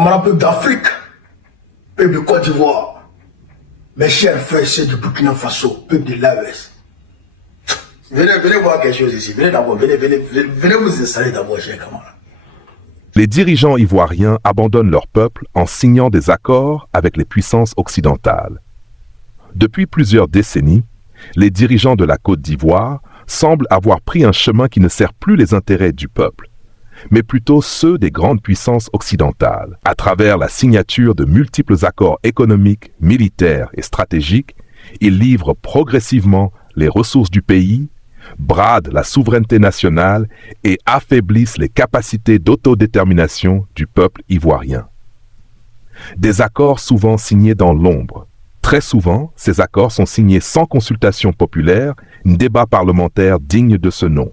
Camarades, peuple d'Afrique, peuple de Côte d'Ivoire, mes chers frères et sœurs du Burkina Faso, peuple de l'AES. Venez voir quelque chose ici. Venez d'abord, venez vous installer d'abord, chers camarades. Les dirigeants ivoiriens abandonnent leur peuple en signant des accords avec les puissances occidentales. Depuis plusieurs décennies, les dirigeants de la Côte d'Ivoire semblent avoir pris un chemin qui ne sert plus les intérêts du peuple, mais plutôt ceux des grandes puissances occidentales. À travers la signature de multiples accords économiques, militaires et stratégiques, ils livrent progressivement les ressources du pays, bradent la souveraineté nationale et affaiblissent les capacités d'autodétermination du peuple ivoirien. Des accords souvent signés dans l'ombre. Très souvent, ces accords sont signés sans consultation populaire, ni débat parlementaire digne de ce nom.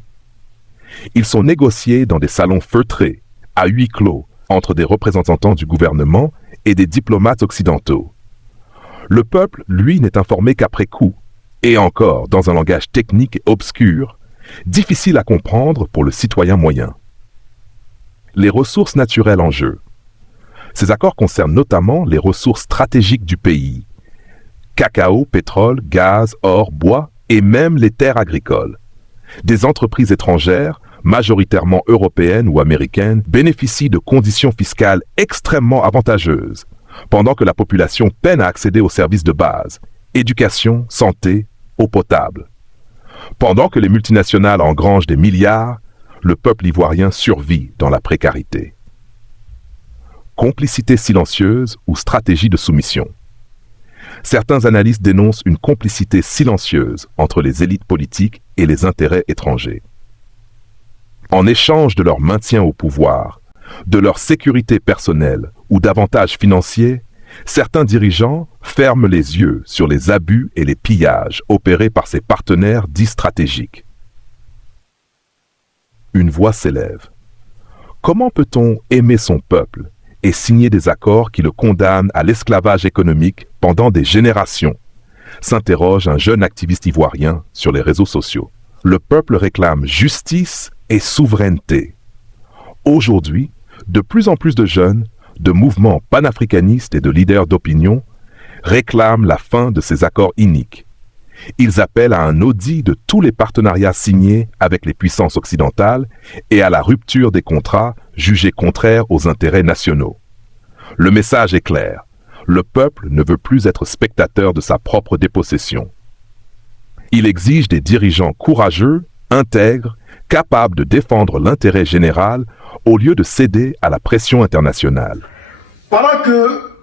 Ils sont négociés dans des salons feutrés, à huis clos, entre des représentants du gouvernement et des diplomates occidentaux. Le peuple, lui, n'est informé qu'après coup, et encore dans un langage technique et obscur, difficile à comprendre pour le citoyen moyen. Les ressources naturelles en jeu. Ces accords concernent notamment les ressources stratégiques du pays. Cacao, pétrole, gaz, or, bois et même les terres agricoles. Des entreprises étrangères, majoritairement européennes ou américaines, bénéficient de conditions fiscales extrêmement avantageuses, pendant que la population peine à accéder aux services de base, éducation, santé, eau potable. Pendant que les multinationales engrangent des milliards, le peuple ivoirien survit dans la précarité. Complicité silencieuse ou stratégie de soumission. Certains analystes dénoncent une complicité silencieuse entre les élites politiques et les intérêts étrangers. En échange de leur maintien au pouvoir, de leur sécurité personnelle ou d'avantages financiers, certains dirigeants ferment les yeux sur les abus et les pillages opérés par ces partenaires dits stratégiques. Une voix s'élève. Comment peut-on aimer son peuple et signer des accords qui le condamnent à l'esclavage économique pendant des générations, s'interroge un jeune activiste ivoirien sur les réseaux sociaux. Le peuple réclame justice et souveraineté. Aujourd'hui, de plus en plus de jeunes, de mouvements panafricanistes et de leaders d'opinion réclament la fin de ces accords iniques. Ils appellent à un audit de tous les partenariats signés avec les puissances occidentales et à la rupture des contrats jugés contraires aux intérêts nationaux. Le message est clair. Le peuple ne veut plus être spectateur de sa propre dépossession. Il exige des dirigeants courageux, intègres, capables de défendre l'intérêt général au lieu de céder à la pression internationale. Pendant que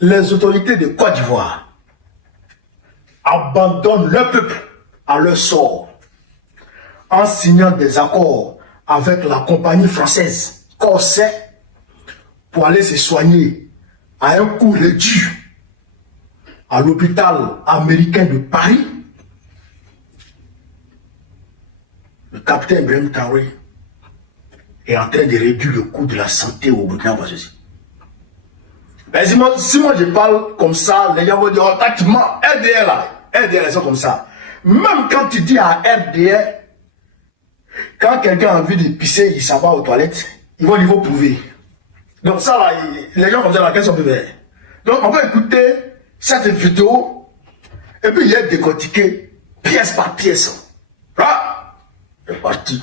les autorités de Côte d'Ivoire abandonnent leur peuple à leur sort en signant des accords avec la compagnie française Corset pour aller se soigner à un coût réduit à l'hôpital américain de Paris, le capitaine Ibrahim Traoré est en train de réduire le coût de la santé au Burkina Faso. Mais si moi je parle comme ça, les gens vont dire, oh, tactiquement, RDR là, RDR ils sont comme ça. Même quand tu dis à RDR, quand quelqu'un a envie de pisser, il s'en va aux toilettes, ils vont prouver. Donc ça là, les gens comme ça, la question peut faire. Donc on va écouter cette vidéo, et puis il est décortiqué pièce par pièce. Là, c'est parti.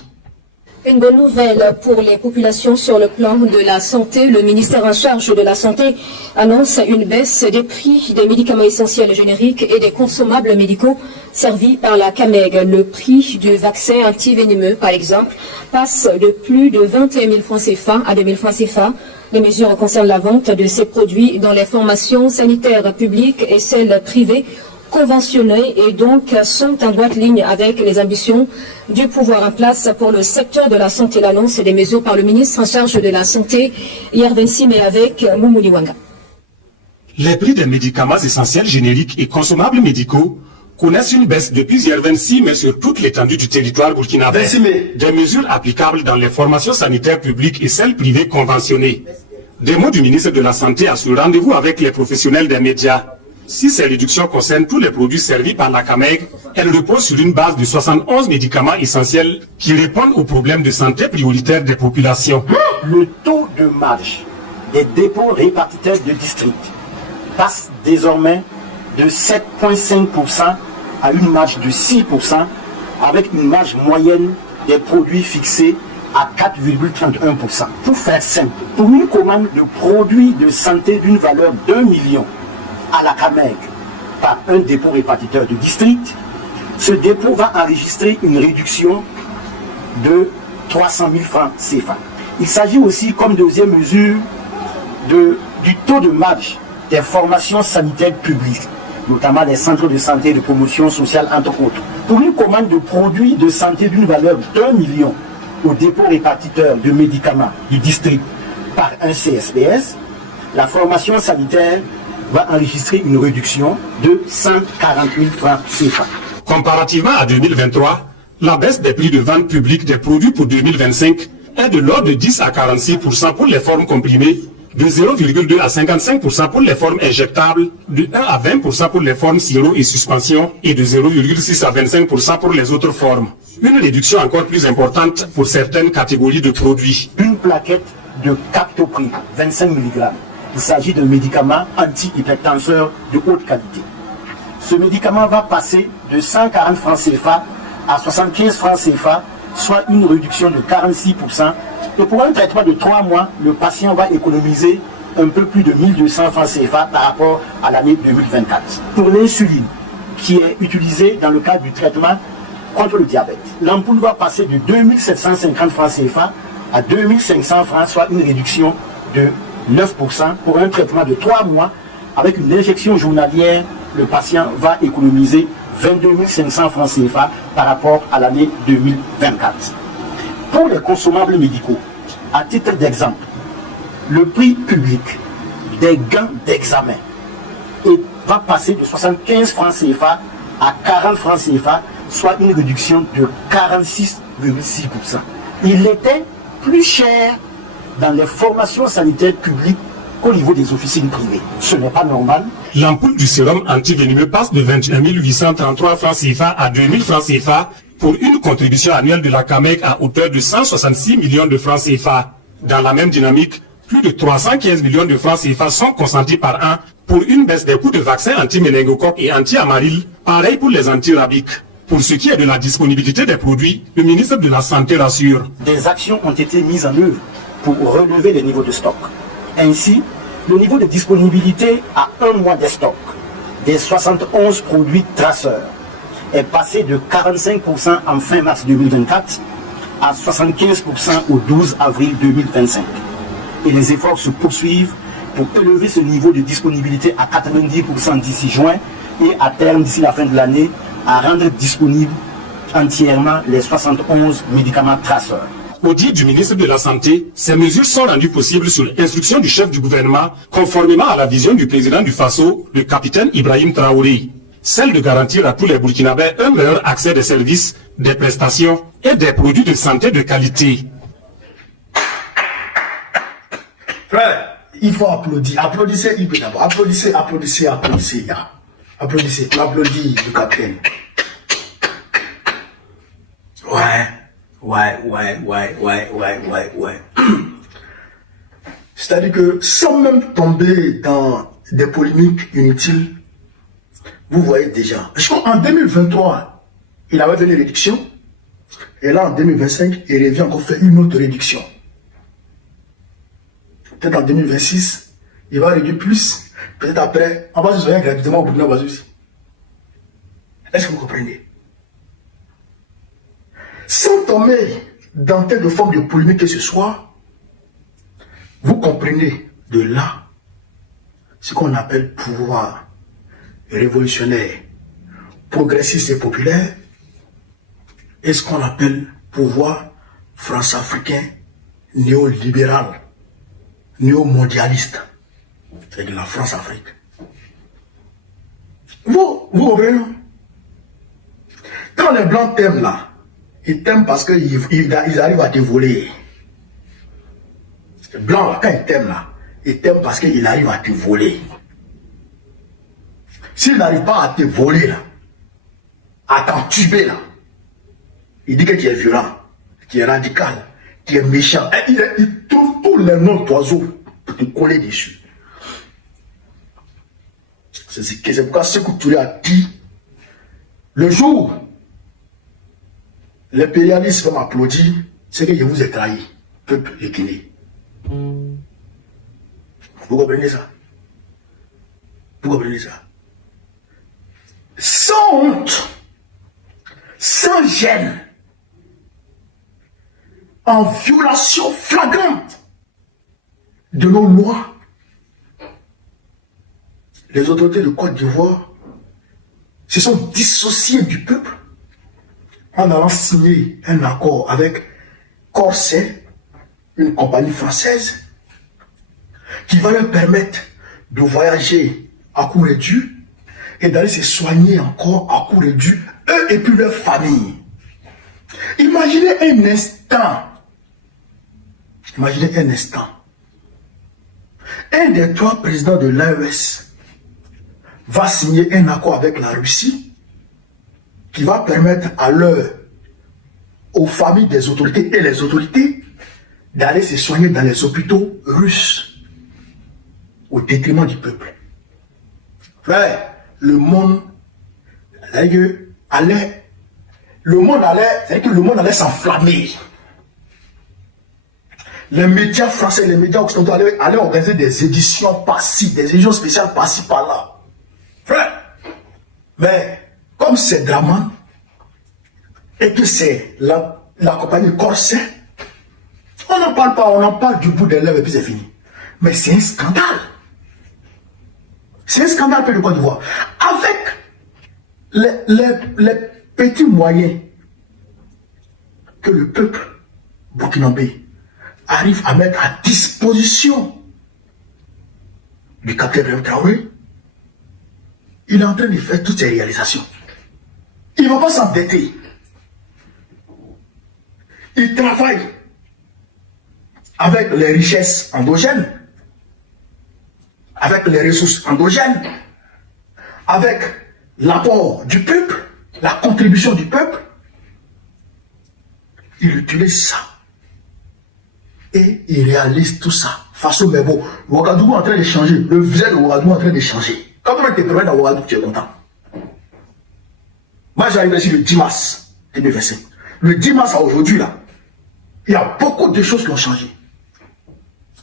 Une bonne nouvelle pour les populations sur le plan de la santé. Le ministère en charge de la Santé annonce une baisse des prix des médicaments essentiels génériques et des consommables médicaux servis par la CAMEG. Le prix du vaccin antivénémeux, par exemple, passe de plus de 21 000 francs CFA à 2 000 francs CFA. Les mesures concernent la vente de ces produits dans les formations sanitaires publiques et celles privées conventionnés et donc sont en droite ligne avec les ambitions du pouvoir en place pour le secteur de la santé. L'annonce des mesures par le ministre en charge de la santé hier 26 mai avec Moumouni Wanga. Les prix des médicaments essentiels génériques et consommables médicaux connaissent une baisse depuis hier 26 mai sur toute l'étendue du territoire burkinabé. Des mesures applicables dans les formations sanitaires publiques et celles privées conventionnées. Des mots du ministre de la Santé à ce rendez-vous avec les professionnels des médias. Si ces réductions concernent tous les produits servis par la CAMEG, elles reposent sur une base de 71 médicaments essentiels qui répondent aux problèmes de santé prioritaires des populations. Le taux de marge des dépôts répartiteurs de district passe désormais de 7,5% à une marge de 6%, avec une marge moyenne des produits fixée à 4,31%. Pour faire simple, pour une commande de produits de santé d'une valeur d'1 million à la CAMEG par un dépôt répartiteur de district, ce dépôt va enregistrer une réduction de 300 000 francs CFA. Il s'agit aussi, comme deuxième mesure, du taux de marge des formations sanitaires publiques, notamment les centres de santé et de promotion sociale, entre autres. Pour une commande de produits de santé d'une valeur d'1 million au dépôt répartiteur de médicaments du district par un CSPS, la formation sanitaire va enregistrer une réduction de 140 000 francs CFA. Comparativement à 2023, la baisse des prix de vente publique des produits pour 2025 est de l'ordre de 10 à 46% pour les formes comprimées, de 0,2 à 55% pour les formes injectables, de 1 à 20% pour les formes sirop et suspension et de 0,6 à 25% pour les autres formes. Une réduction encore plus importante pour certaines catégories de produits. Une plaquette de Captopril, 25 mg. Il s'agit d'un médicament anti-hypertenseur de haute qualité. Ce médicament va passer de 140 francs CFA à 75 francs CFA, soit une réduction de 46%. Et pour un traitement de 3 mois, le patient va économiser un peu plus de 1200 francs CFA par rapport à l'année 2024. Pour l'insuline, qui est utilisée dans le cadre du traitement contre le diabète, l'ampoule va passer de 2750 francs CFA à 2500 francs, soit une réduction de 9%. Pour un traitement de 3 mois, avec une injection journalière, le patient va économiser 22 500 francs CFA par rapport à l'année 2024. Pour les consommables médicaux, à titre d'exemple, le prix public des gants d'examen va passer de 75 francs CFA à 40 francs CFA, soit une réduction de 46,6%. Il était plus cher dans les formations sanitaires publiques qu'au niveau des officines privées. Ce n'est pas normal. L'ampoule du sérum antivenimeux passe de 21 833 francs CFA à 2000 francs CFA pour une contribution annuelle de la CAMEG à hauteur de 166 millions de francs CFA. Dans la même dynamique, plus de 315 millions de francs CFA sont consentis par an pour une baisse des coûts de vaccins anti-méningocoque et anti-amaril, pareil pour les antirabiques. Pour ce qui est de la disponibilité des produits, le ministre de la Santé rassure. Des actions ont été mises en œuvre pour relever les niveaux de stock. Ainsi, le niveau de disponibilité à un mois des stocks des 71 produits traceurs est passé de 45% en fin mars 2024 à 75% au 12 avril 2025. Et les efforts se poursuivent pour élever ce niveau de disponibilité à 90% d'ici juin et à terme, d'ici la fin de l'année, à rendre disponibles entièrement les 71 médicaments traceurs. Au dit du ministre de la Santé, ces mesures sont rendues possibles sur instruction du chef du gouvernement, conformément à la vision du président du Faso, le capitaine Ibrahim Traoré. Celle de garantir à tous les Burkinabés un meilleur accès des services, des prestations et des produits de santé de qualité. Frère, il faut applaudir. Applaudissez Ibrahim d'abord. Applaudissez. Applaudissez, applaudis le capitaine. Ouais. C'est-à-dire que sans même tomber dans des polémiques inutiles, vous voyez déjà. En 2023, il avait fait une réduction. Et là, en 2025, il revient encore faire une autre réduction. Peut-être en 2026, il va réduire plus. Peut-être après, on va se soigner gratuitement au Burkina Faso aussi. Est-ce que vous comprenez? Sans tomber dans quelque forme de polémique que ce soit, vous comprenez de là ce qu'on appelle pouvoir révolutionnaire, progressiste et populaire, et ce qu'on appelle pouvoir france-africain, néolibéral, néo-mondialiste, c'est-à-dire la France-Afrique. Vous comprenez? Quand les Blancs t'aiment là, ils t'aiment parce qu'ils arrivent à te voler. Les Blancs là, quand ils t'aiment là, ils t'aiment parce qu'ils arrivent à te voler. S'ils n'arrivent pas à te voler là, à t'entuber là, il dit que tu es violent, tu es radical, tu es méchant. Il trouve tous les noms d'oiseaux te coller dessus. C'est pourquoi Sékou Touré a dit, le jour l'impérialiste va m'applaudir, c'est que je vous ai trahi, peuple et Guinée. Vous comprenez ça? Vous comprenez ça? Sans honte, sans gêne, en violation flagrante de nos lois, les autorités de Côte d'Ivoire se sont dissociées du peuple en allant signer un accord avec Corsair, une compagnie française, qui va leur permettre de voyager à coût réduit et d'aller se soigner encore à coût réduit, eux et puis leur famille. Imaginez un instant, un des 3 présidents de l'AES va signer un accord avec la Russie qui va permettre aux familles des autorités et les autorités d'aller se soigner dans les hôpitaux russes au détriment du peuple. Frère, le monde allait s'enflammer. Les médias français, les médias occidentaux allaient organiser des éditions par-ci, des éditions spéciales par-ci, par-là. Frère, mais comme c'est dramatique et que c'est la compagnie Corsair, on n'en parle pas, on en parle du bout des lèvres et puis c'est fini. Mais c'est un scandale. C'est un scandale pour le Côte d'Ivoire. Avec les petits moyens que le peuple burkinabé arrive à mettre à disposition du capitaine Ibrahim Traoré, il est en train de faire toutes ces réalisations. Il ne va pas s'endetter. Il travaille avec les richesses endogènes, avec les ressources endogènes, avec l'apport du peuple, la contribution du peuple. Il utilise ça. Et il réalise tout ça. Façon, mais bon, Ouagadougou est en train de changer. Le visage de Ouagadougou est en train de changer. Quand on te permet dans Ouagadougou, tu es content. Moi, j'arrive ici le 10 mars 2025. Le 10 mars à aujourd'hui, là, il y a beaucoup de choses qui ont changé.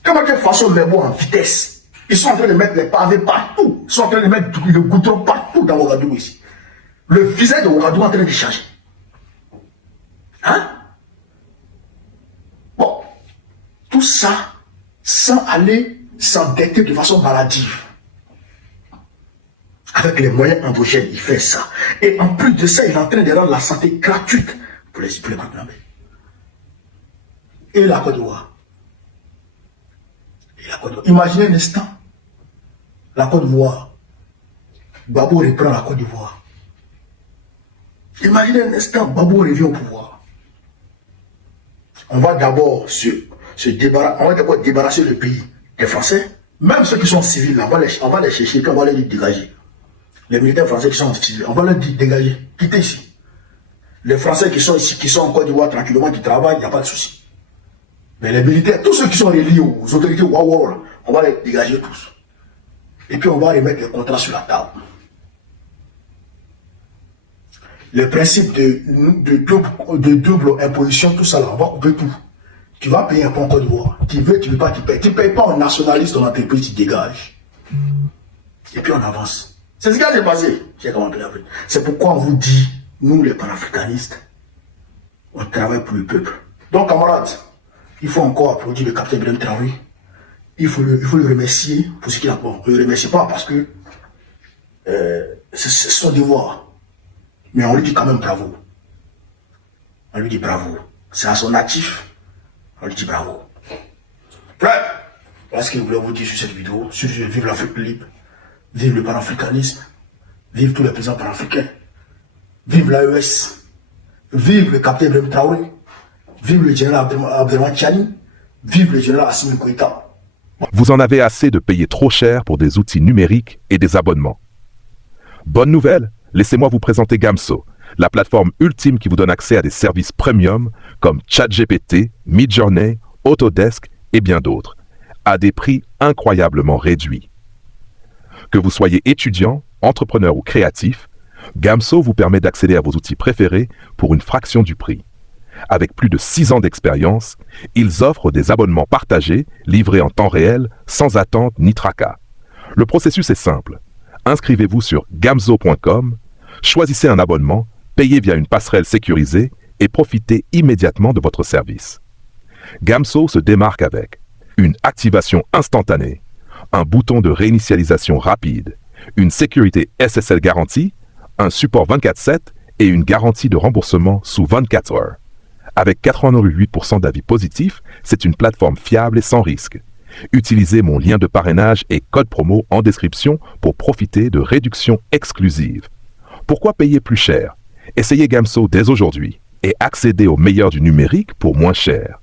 Comment que façon, mais bon, en vitesse. Ils sont en train de mettre les pavés partout. Ils sont en train de mettre le goudron partout dans Ouagadougou ici. Le visage de Ouagadougou est en train de changer. Hein? Bon. Tout ça, sans aller s'endetter de façon maladive. Avec les moyens endogènes, il fait ça. Et en plus de ça, il est en train de rendre la santé gratuite pour les Burkinabés. Et la Côte d'Ivoire. Imaginez un instant. La Côte d'Ivoire. Gbagbo reprend la Côte d'Ivoire. Imaginez un instant, Gbagbo revient au pouvoir. On va d'abord débarrasser le pays des Français. Même ceux qui sont civils, on va les chercher, puis on va les dégager. Les militaires français qui sont civils, on va les dégager, quitter ici. Les Français qui sont ici, qui sont en Côte d'Ivoire tranquillement, qui travaillent, il n'y a pas de souci. Mais les militaires, tous ceux qui sont reliés aux autorités Wawa, on va les dégager tous. Et puis on va remettre les contrats sur la table. Le principe de double imposition, tout ça là, on va couper tout. Tu vas payer un peu en Côte d'Ivoire. Tu veux pas, tu payes. Tu ne payes pas en nationaliste, ton entreprise, tu dégages. Et puis on avance. C'est ce qui s'est passé. C'est pourquoi on vous dit, nous les panafricanistes, on travaille pour le peuple. Donc camarades, il faut encore applaudir le capitaine Ibrahim Traoré. Il faut le remercier pour ce qu'il a fait. On ne le remercie pas parce que c'est son devoir. Mais on lui dit quand même bravo. On lui dit bravo. C'est à son actif. On lui dit bravo. Frère, voilà ce que je voulais vous dire sur cette vidéo. Vive l'Afrique libre. Vive le panafricanisme. Vive tous les présidents panafricains. Vive l'AES. Vive le capitaine Ibrahim Traoré. Vive le général Abdelrahman Tchani. Vive le général Assimi Goïta. Vous en avez assez de payer trop cher pour des outils numériques et des abonnements. Bonne nouvelle, laissez-moi vous présenter Gamso, la plateforme ultime qui vous donne accès à des services premium comme ChatGPT, Midjourney, Autodesk et bien d'autres. à des prix incroyablement réduits. Que vous soyez étudiant, entrepreneur ou créatif, Gamso vous permet d'accéder à vos outils préférés pour une fraction du prix. Avec plus de 6 ans d'expérience, ils offrent des abonnements partagés, livrés en temps réel, sans attente ni tracas. Le processus est simple. Inscrivez-vous sur gamso.com, choisissez un abonnement, payez via une passerelle sécurisée et profitez immédiatement de votre service. Gamso se démarque avec une activation instantanée, un bouton de réinitialisation rapide, une sécurité SSL garantie, un support 24/7 et une garantie de remboursement sous 24 heures. Avec 88% d'avis positifs, c'est une plateforme fiable et sans risque. Utilisez mon lien de parrainage et code promo en description pour profiter de réductions exclusives. Pourquoi payer plus cher? Essayez Gamso dès aujourd'hui et accédez au meilleur du numérique pour moins cher.